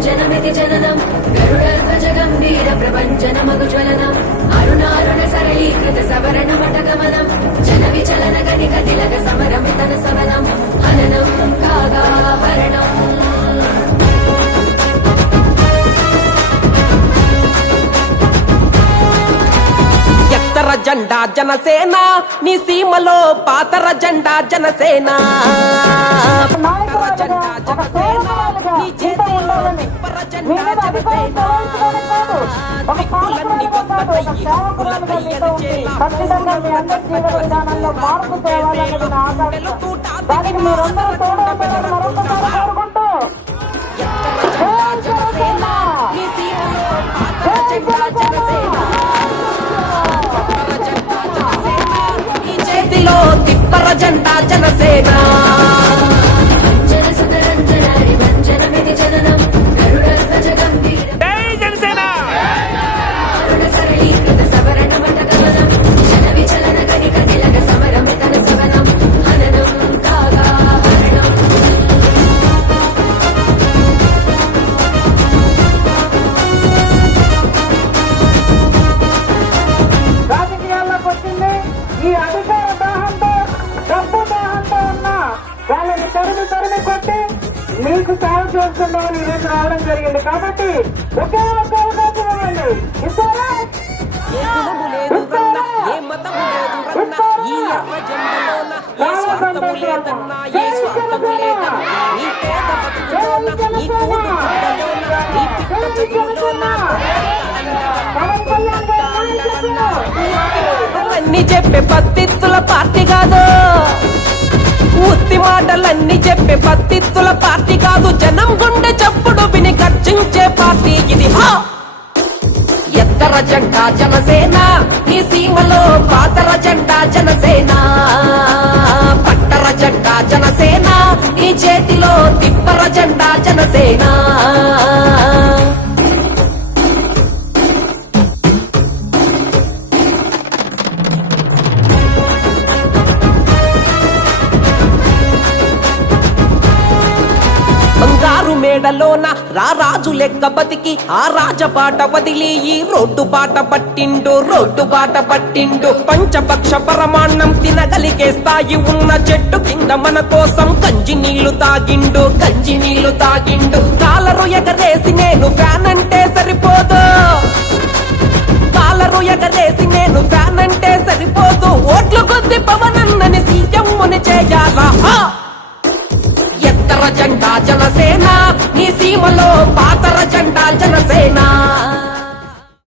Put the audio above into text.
ప్రభంజనమితి జననం. గరుడధ్వజ గంభీర ప్రభంజనమగు జ్వలనం. అరుణారుణ సరళీకృత సవర జెండా జనసేన నీ సీమలో పాతర జెండా జనసేన జెండా జనసేన నీ చేతిలో తిప్పర జెండా జనసేన దిక్కులన్నీ ఒక్కటయ్యి జనతా జెండా జనసేన. వాళ్ళని తరిమి కొట్టి మీకు సేవ చేస్తుండమని ఈరోజు రావడం జరిగింది. కాబట్టి ఒకే ఒక్క అవకాశం ఇవ్వండి. ఇస్తారా? అన్ని చెప్పే పత్తిత్తుల కథలన్నీ చెప్పే పత్తిత్తుల పార్టీ కాదు. జనం గుండె చప్పుడు విని ఖర్చించే పార్టీ ఇది. హా! ఎత్తర జంట జనసేన ఈ సీమలో పాతర జంట జనసేన. పట్టర జంట జనసేన ఈ చేతిలో తిప్పర జెండా జనసేన. మేడలోన రారాజు లెక్క బతికి ఆ రాజబాట వదిలి ఈ రోడ్డు బాట పట్టిండు రోడ్డు బాట పట్టిండు. పంచపక్ష పరమాన్నం తినగలిగే స్థాయి ఉన్న చెట్టు కింద మన కోసం కంజి నీళ్ళు తాగిండు కంజి నీళ్ళు తాగిండు. కాలరు ఎగరేసి నేను ఫ్యాన్ అంటే సరిపోదు. కాలరు ఎగరేసి నేను ఫ్యాన్ జెండా జనసేన నీ సీమలో పాతర జెండా జనసేన.